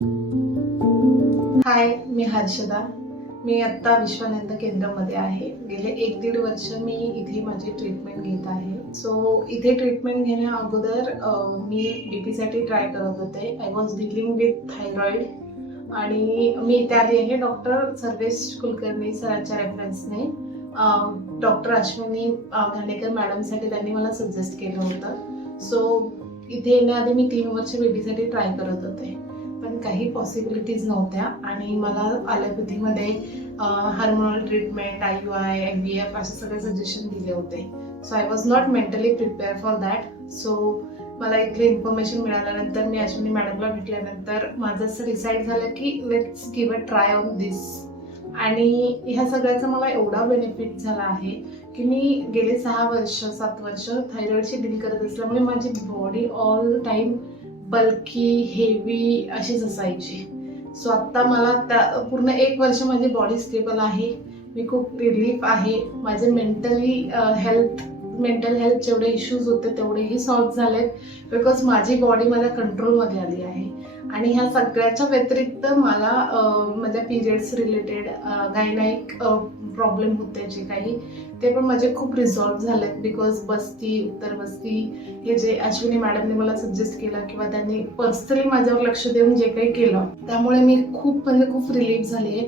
हाय, मी हर्षदा. मी आत्ता विश्वानंद केंद्रामध्ये आहे. गेले 1-1.5 वर्ष मी इथे माझी ट्रीटमेंट घेत आहे. सो इथे ट्रीटमेंट घेण्या अगोदर मी बीपीसाठी ट्राय करत होते. I was dealing with thyroid आणि मी इथे आली आहे डॉक्टर सर्वेश कुलकर्णी सरांच्या रेफरन्सने. डॉक्टर अश्विनी घाणेकर मॅडमसाठी त्यांनी मला सजेस्ट केलं होतं. सो इथे येण्याआधी मी 3 वर्ष बेबीसाठी ट्राय करत होते, पण काही पॉसिबिलिटीज नव्हत्या आणि मला ॲलोपॅथीमध्ये हार्मोनल ट्रीटमेंट, IUI, IVF असे सगळे सजेशन दिले होते. So I was not mentally prepare for that. So मला इथली इन्फॉर्मेशन मिळाल्यानंतर मी अश्विनी मॅडमला भेटल्यानंतर माझं असं डिसाईड झालं की let's give a try on this. आणि ह्या सगळ्याचा मला एवढा बेनिफिट झाला आहे की मी गेले 7 वर्ष थायरॉइडशी डील करत असल्यामुळे माझी body all time bulky, heavy अशीच असायची. सो आत्ता मला त्या पूर्ण 1 वर्ष माझी बॉडी स्टेबल आहे. मी खूप रिलीफ आहे. माझे मेंटल हेल्थ जेवढे इश्यूज होते तेवढेही सॉल्व्ह झालेत, बिकॉज माझी बॉडी माझ्या कंट्रोलमध्ये आली आहे. आणि ह्या सगळ्याच्या व्यतिरिक्त मला माझ्या पिरियड्स रिलेटेड गायनाईक प्रॉब्लेम होते जे काही, ते पण माझे खूप रिझॉल्व्ह झालेत. बिकॉज बस्ती, उत्तर बस्ती हे जे अश्विनी मॅडमने मला सजेस्ट केलं किंवा त्यांनी पर्सनली माझ्यावर लक्ष देऊन जे काही केलं, त्यामुळे मी खूप रिलीफ झाली आहे.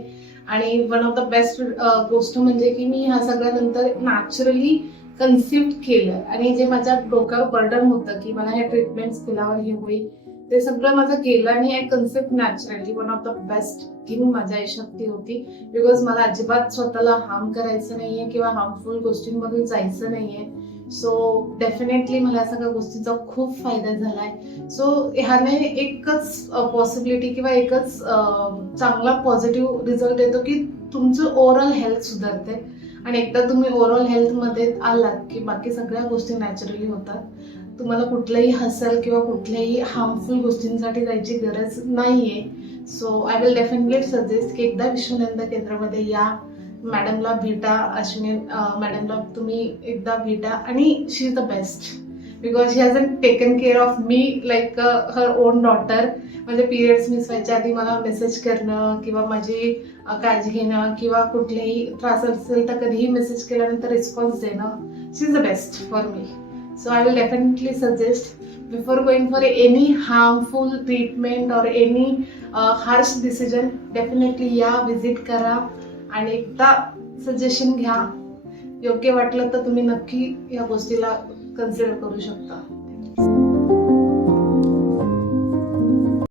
आणि वन ऑफ द बेस्ट गोष्ट म्हणजे की मी ह्या सगळ्यानंतर नॅचरली कन्सिव्ह केलं. आणि जे माझ्या डोक्यावर बर्डन होतं की मला ह्या ट्रीटमेंट्स केल्यावर हे होईल, ते सगळं माझं केलं आणि I concept naturally. One of the best thing माझ्या आयुष्यात ती होती. बिकॉज मला अजिबात स्वतःला हार्म करायचं नाहीये किंवा हार्मफुल गोष्टींमध्ये जायचं नाहीये. सो डेफिनेटली मला या सगळ्या गोष्टीचा खूप फायदा झालाय. सो ह्याने एकच पॉसिबिलिटी किंवा एकच चांगला पॉझिटिव्ह रिझल्ट येतो की तुमचं ओव्हरऑल हेल्थ सुधारते. आणि एकदा तुम्ही ओव्हरऑल हेल्थमध्ये आलात की बाकी सगळ्या गोष्टी नॅचरली होतात. तुम्हाला कुठलंही हसल किंवा कुठल्याही हार्मफुल गोष्टींसाठी जायची गरज नाहीये. So I will definitely suggest की एकदा विश्वानंद केंद्रामध्ये या, मॅडमला भेटा. अश्विनी मॅडमला तुम्ही एकदा भेटा. आणि she is the best because she has taken care of me like her own daughter. म्हणजे पिरियड्स मिस व्हायच्या आधी मला मेसेज करणं किंवा माझी काळजी घेणं किंवा कुठलेही त्रास असेल तर कधीही मेसेज केल्यानंतर रिस्पॉन्स देणं. She is the best for me. So I will definitely suggest, before going for any harmful treatment or any harsh decision, definitely या, visit करा आणि एकदा सजेशन घ्या. योग्य वाटलं तर तुम्ही नक्की या गोष्टीला कन्सिडर करू शकता.